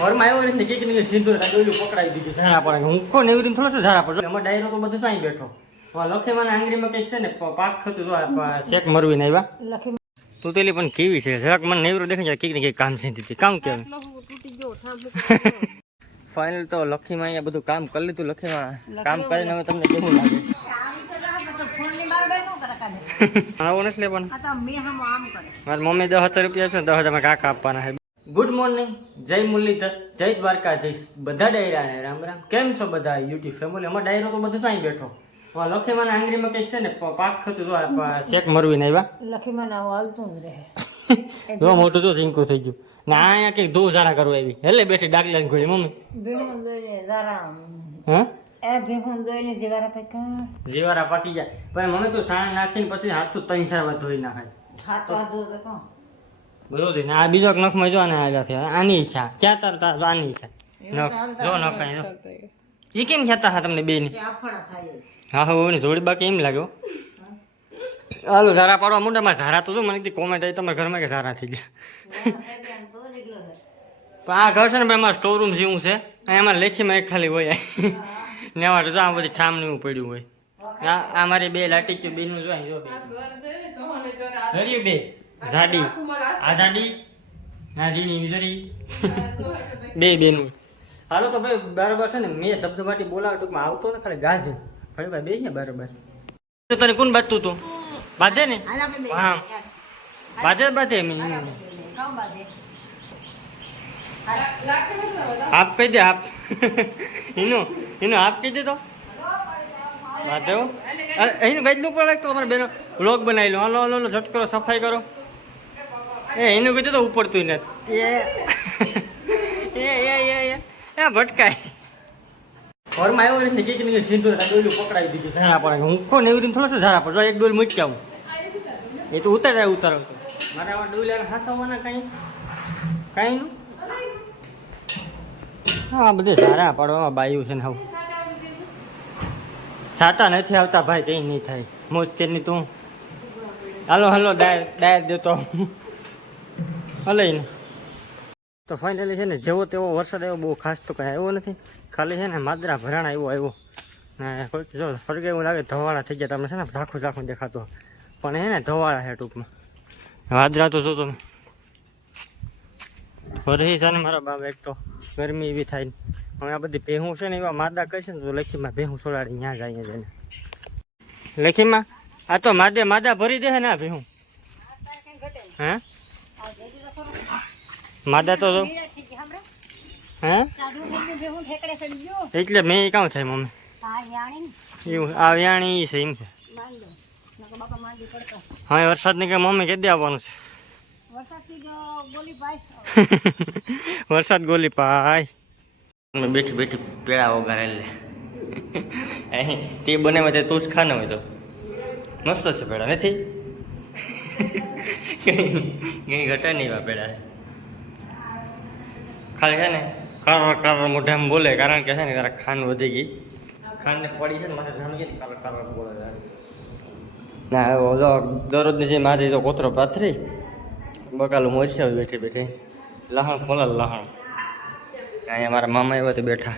ઘરમાં આવ્યો ને કંઈક ને સીધું દીધું. પર હું કોણ એવી રીતે થોડો શું ધારા પર એમાં ડાયરો તો બધું ત્યાં બેઠો. લખેમાં આંગળીમાં કંઈક છે ને પાક થતું જો શેક મરવી આવ્યા. લખી તું તેલી પણ કેવી છે? જરાક મને નેવરો દેખે છે કંઈક ને કંઈક કામ સીધી હતી. કામ ઠામ ફાઇનલ તો લખીમાં અહીંયા બધું કામ કરી લીધું લખીમાં કામ કરીને હવે તમને કેવું લાગે? આવું નથી કરે મારી મમ્મી દસ હજાર રૂપિયા છે દસ હજાર કાકા આપવાના છે. ગુડ મોર્નિંગ જય મુરલીધર જય દ્વારકાધીશ બધા ડાયરા ને રામ રામ. કેમ છો બધા યુટ્યુબ ફેમિલી અમારા ડાયરો તો બધું ત્યાં બેઠો. લખીમાં આંગળીમાં કંઈક છે ને પ- પાક થતું જો આ પ- શેક મરવી ને આવ્યા. લખી મને આવું હાલતું જ રહે. જો મોટું જો સિંકું થઈ ગયું. ના અહીંયા કંઈક દો ઝારા કરવા આવી. હેલે બેઠી ડાકલા ઘોડી મમ્મી. ભેહું દોઈને જરા હા? એ ભેહું દોઈને જેવારા પૈકા જીવારા પાકી જાય પણ મમ્મી તો સાણ નાખીને પછી હાથ તો ત્રણ ચાર વાર ધોઈ નાખે હાથ વાંધો તો કહું બધું આ બીજો નખમાં જો આને આવ્યા છે આની ઈચ્છા ક્યાં તાર તાર આની ઈચ્છા નખ. જો નખાય જો એ કેમ ખેતા હા તમને બેને. હા હા જોડી બાકી એમ લાગ્યો હાલો ઝારા પાડવા મુંડામાં ઝારા તો જો મને કીધી કોમેન્ટ આવી તમારા ઘરમાં કે ઝારા થઈ ગયા. ને તો પણ આ ઘર છે ને ભાઈ સ્ટોર રૂમ જેવું છે. એમાં લેખીમાં એક ખાલી હોય. ને આમાં જો આ બધી ઠામ ને એવું પડ્યું હોય. આ આ મારી બે લાટી બેનું જો અહીં જો બે. જાડી આ જાડી આ જીની જરી બે બેનું. હાલો તો ભાઈ બરાબર છે ને? મેં ધબધબાટી બોલાવ ટૂંકમાં આવતો ને ખાલી ગાજે ભાઈ ભાઈ બે છે બરાબર તને કોણ બાજતું તું? બાજે ને? હા. બાજે બાજે મેં આપ કહી દે આપ. એનું એનું આપ કહી દે તો. બાજે એનું ગજલું પણ લાગતો અમારે બેનો. વ્લોગ બનાવી લો. હલો હલો હાલો ઝટ કરો સફાઈ કરો. એ એનું કીધું તો ઉપડતું ને એ એ એ એ એ. ભટકાય. ઘરમાં આવ્યો નથી કે કે સીધું ડોલું પકડાવી દીધું. ધારા પર હું કોણ એવી રીતે થોડો શું ધારા પર જો એક ડોલ મૂકી આવું. એ તો ઉતાર ઉતારો તો. મારે આવા ડોલ હસાવવાના કાંઈ કાંઈ? નું હા બધે ધારા પાડવામાં બાયું છે ને હવે છાટા નથી આવતા ભાઈ કંઈ નહીં થાય. મોજ કે નહીં તું. હાલો હાલો ડાય ડાયર દેતો. હલે તો ફાઇનલી છે ને જેવો તેવો વરસાદ આવ્યો બહુ ખાસ તો કાંઈ આવ્યો નથી. ખાલી છે ને માદરા ભરાણા એવો આવ્યો. ને કોઈક જો ફરકે એવું લાગે ધવાળા થઈ ગયા તમને છે ને ઝાખું ઝાખું દેખાતો. પણ એ ને ધવાળા છે ટૂંકમાં. વાદરા તો જો તમે. વરહી છે ને મારા બાપ એક તો. ગરમી એવી થાય ને. હવે આ બધી ભેહું છે ને એવા માદા કહેશે ને તો લખીમાં ભેહું છોડાડી ત્યાં જાય જઈને. લખીમાં? આ તો માદે માદા ભરી દે છે ને આ ભેહું. હે? માદા તો જો. હે? એટલે મેં એ કામ થાય મમ્મી. એવું આ વ્યાણી છે એમ છે હવે વરસાદની કે મમ્મી દે આવવાનું છે. વરસાદ ગોલી પાય. મેં બેઠી બેઠી પેડા વગાડે લે. અહીં તે બનાવે તે તું જ ખાને હોય તો. મસ્ત છે પેડા નથી? કઈ ઘટે નહીં એવા ખાલી છે ને? કર કાર મોઢામાં બોલે કારણ કે છે ને તારા ખાંડ વધી ગઈ. ખાંડને પડી છે ને માથે જામી ગઈ ને કર કાર બોલે. ના હવે દરરોજની જે માથે તો કોતરો પાથરી બકાલું છે બેઠી બેઠી. લહણ ખોલા લહણ. અહીંયા મારા મામા એવા તો બેઠા.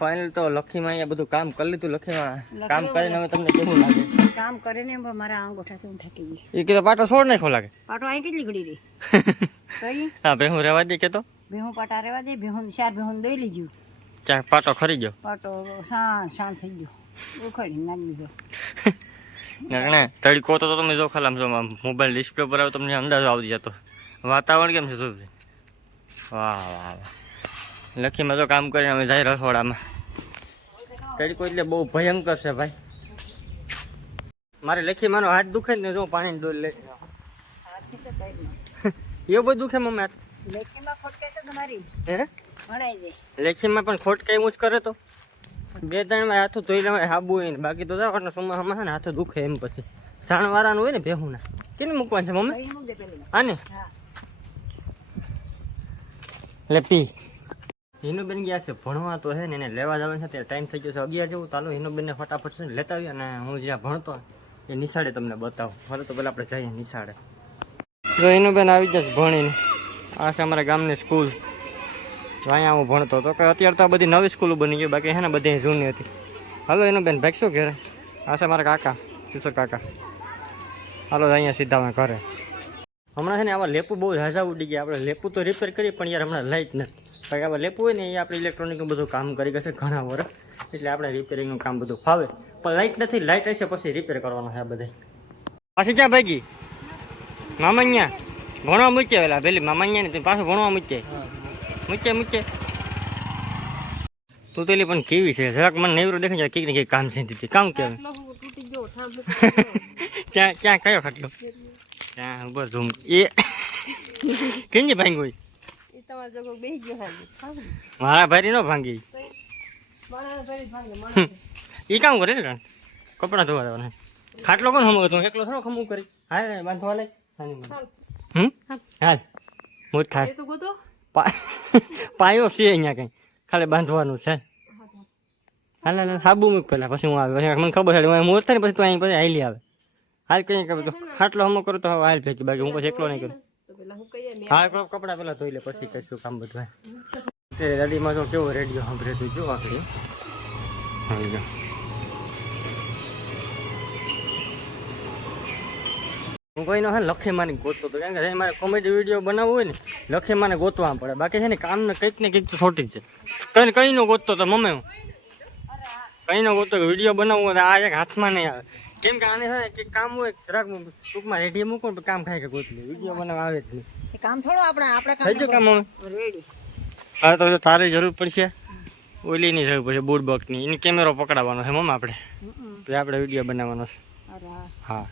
ફાઇનલ તો લખીમાં અહીંયા બધું કામ કરી લીધું લખીમાં. કામ કરીને હવે તમને કેવું લાગે? કામ કરીને મારા આંગોઠા હું થાકી ગઈ એ કીધું પાટો છોડ નાખો લાગે. પાટો અહીં કેટલી ઘડી રહી? હા ભેહું હું રહેવા દે કે તો ભેહું પાટા રેવા દે ભેહું ચાર ભેહું દઈ લીધું. ચા પાટો ખરી ગયો. પાટો શાંત શાંત થઈ ગયો. ઉખડી નાખી દીધો. નકણે તડકો તો તમે જો ખાલામ જો મોબાઈલ ડિસ્પ્લે પર આવે તમને અંદાજો આવી જતો. વાતાવરણ કેમ છે શું છે વાહ વાહ વાહ. લખીમાં તો કામ કરીને અમે જાય રસોડામાં. તડકો એટલે બહુ ભયંકર છે ભાઈ. મારે લખી મારો હાથ દુખે ને જો પાણી ડોલ લે એવું બધું દુખે મમ્મી હાથ લેખીમાં હે? પણ ખોટ કઈ જ કરે તો. બે ત્રણ વાર હાથું ધોઈ લેવાય હાબુ હોય ને બાકી તો જાવ એટલે સુમામાં છે ને હાથું દુખે એમ પછી. સાણવાળાનું હોય ને ભેહું ના કેને મૂકવાનું છે મમ્મી? આને? લે પી. હિનુબેન ગયા છે, ભણવા તો છે ને એને લેવા જવાનું છે ત્યારે ટાઈમ થઈ ગયો છે અગિયાર જેવું. ચાલો હિનુબેનને ફટાફટ છે લેતા આવી અને હું જ્યાં ભણતો એ નિશાળે તમને બતાવો. ફરે તો પહેલાં આપણે જઈએ નિશાળે. જો એનું બેન આવી જશે ભણીને. આ છે અમારા ગામની સ્કૂલ તો અહીંયા હું ભણતો હતો. કે અત્યારે તો બધી નવી સ્કૂલો બની ગઈ, બાકી છે ને બધી જૂની હતી. હાલો એનું બેન ભાગશો ઘરે? આ છે મારા કાકા, કિશોર કાકા. હાલો, અહીંયા સીધા ઘરે. હમણાં છે ને આવા લેપુ બહુ ઝાઝા ઉડી ગયા. આપણે લેપુ તો રિપેર કરીએ પણ યાર હમણાં લાઇટ નથી. કારણ કે આવા લેપુ હોય ને એ આપણે ઇલેક્ટ્રોનિકનું બધું કામ કરી ગયું ઘણા વર્ષ એટલે આપણે રિપેરિંગનું કામ બધું ફાવે. પણ લાઇટ નથી લાઇટ હશે પછી રિપેર કરવાનું છે આ બધા પાછી ક્યાં ભાગી? મામા અહીંયા ભણવા મૂક્યા પેલા. પેલી મામા અહીંયા ને પાછું ભણવા મૂક્યા. મૂક્યા મૂક્યા. તું તો પણ કેવી છે? જરાક મને નેવરો દેખાય કંઈક ને કંઈક કામ છે કામ કેવું? ક્યાં ક્યાં કયો ખાટલો? ત્યાં ઊભો ઝૂમ એ કેમ ભાંગી હોય એ જોગો બેહી ગયો હાજી. મારા ભાઈ નો ભાંગી. એ કામ કરે ને કાં કપડાં ધોવા દેવાના ખાટલો કોણ હમું તું એકલો થોડો ખમું કરી. હા બાંધવા લે હમ? હાલ. મોજ થાય. એ તો ગોતો. પાયો છે અહીંયા કંઈ. ખાલી બાંધવાનું છે. હાલ. હાલ સાબુ મૂક પહેલાં પછી હું આવે. પછી મને ખબર છે. હું મોરતા ને પછી તું અહીં પછી હાલી આવે. હાલ કઈ કરું? તો ખાટલો હમો કરું તો હાલ ભેગી બાકી હું પછી એકલો નહીં કરું હાલ પેલા કપડા પહેલાં ધોઈ લે પછી કશું કામ બધું. તે રેડીમાં તો કેવો રેડિયો સાંભળે તું જો આખરી. હા જો. હું કોઈનો હે લખીમાની ગોતતો તો કારણ કે મારે કોમેડી વીડિયો બનાવવો હોય ને લખીમાને ગોતવા પડે. બાકી છે ને કામને કંઈક ને કંઈક તો છોટી છે. કઈ કઈનો ગોતતો તો મમ્મી હું. કઈનો ગોતતો વીડિયો બનાવવો આ એક હાથમાં નહીં આવે. કેમ કે આને છે કે કામ હોય જરાક ટૂંકમાં રેડી મૂકું પણ કામ થાય કે ગોતી લે વીડિયો બનાવવા આવે જ નહીં. કામ થોડો આપણે આપણે થઈ કામ હવે? રેડી હા તો તારે જરૂર પડશે. ઓલીની જરૂર પડશે બુટ બકની એની કેમેરો પકડાવવાનો છે મમ્મા આપણે. તો આપણે વીડિયો બનાવવાનો છે. હા.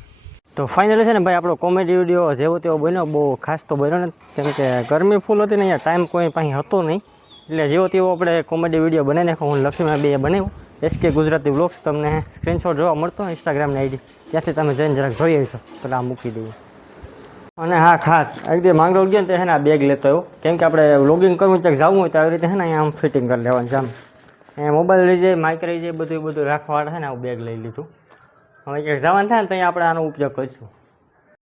તો ફાઇનલી છે ને ભાઈ આપણો કોમેડી વીડિયો જેવો તેવો બન્યો. બહુ ખાસ તો બન્યો ને કેમ કે ગરમી ફૂલ હતી ને અહીંયા ટાઈમ કોઈ પાસે હતો નહીં. એટલે જેવો તેવો આપણે કોમેડી વીડિયો બનાવી નાખ્યો હું લક્ષ્મીમાં બે બનાવ્યો. એસકે ગુજરાતી વ્લોગ્સ તમને સ્ક્રીનશોટ જોવા મળતો ઇન્સ્ટાગ્રામની આઈડી, ત્યાંથી તમે જઈને જરાક જોઈ આવશો પેલા આ મૂકી દઈએ. અને હા, ખાસ, એક દી માંગરોળ ગયો ને તો હે ને આ બેગ લેતો આવ્યો. કેમ કે આપણે વ્લોગિંગ કરવું ક્યાંક જવું હોય, તો આવી રીતે હે ને અહીંયા આમ ફિટિંગ કરી લેવાનું આમ. અહીંયા મોબાઈલ લઈ માઇક રહી જાય, બધું બધું રાખવાવાળા છે ને આવું બેગ લઈ લીધું. હવે ક્યાંક જવાનું થાય ને ત્યાં આપણે આનો ઉપયોગ કરીશું.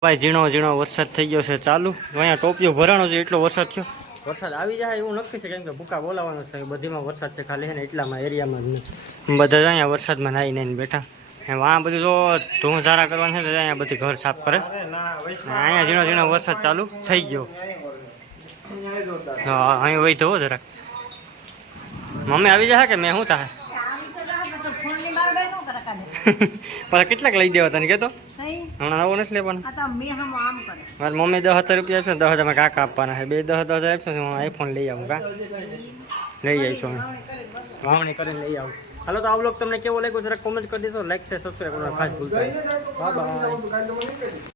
ભાઈ ઝીણો ઝીણો વરસાદ થઈ ગયો છે ચાલુ. અહીંયા ટોપિયો ભરાણો છે, એટલો વરસાદ થયો. વરસાદ આવી જાય એવું નક્કી છે કેમ કે ભૂકા બોલાવાનો છે બધીમાં વરસાદ છે ખાલી છે ને એટલામાં એરિયામાં જ નહીં બધા અહીંયા વરસાદમાં નાહી નાહીને બેઠા. એમ આ બધું જો ધૂળધારા કરવાનું છે તો અહીંયા બધી ઘર સાફ કરે. અહીંયા ઝીણો ઝીણો વરસાદ ચાલુ થઈ ગયો. હા અહીં વહી ધોવો જરાક. મમ્મી આવી જાય કે મેં શું થાય? પણ કેટલાક લઈ દેવા તને કહેતો હમણાં આવું નથી લેવાનો. મારી મમ્મી દસ હજાર રૂપિયા આપશે દસ હજાર કાકા આપવાના છે. બે દસ દસ હજાર આપશે હું આઈફોન લઈ આવું કા? લઈ આવીશું અમે. વાવણી કરીને લઈ આવું. હાલો તો આ બ્લોગ તમને કેવો લાગ્યો જરા કોમેન્ટ કરી દેજો લાઈક છે સબસ્ક્રાઈબ કરવાનું ખાસ ભૂલતા bye.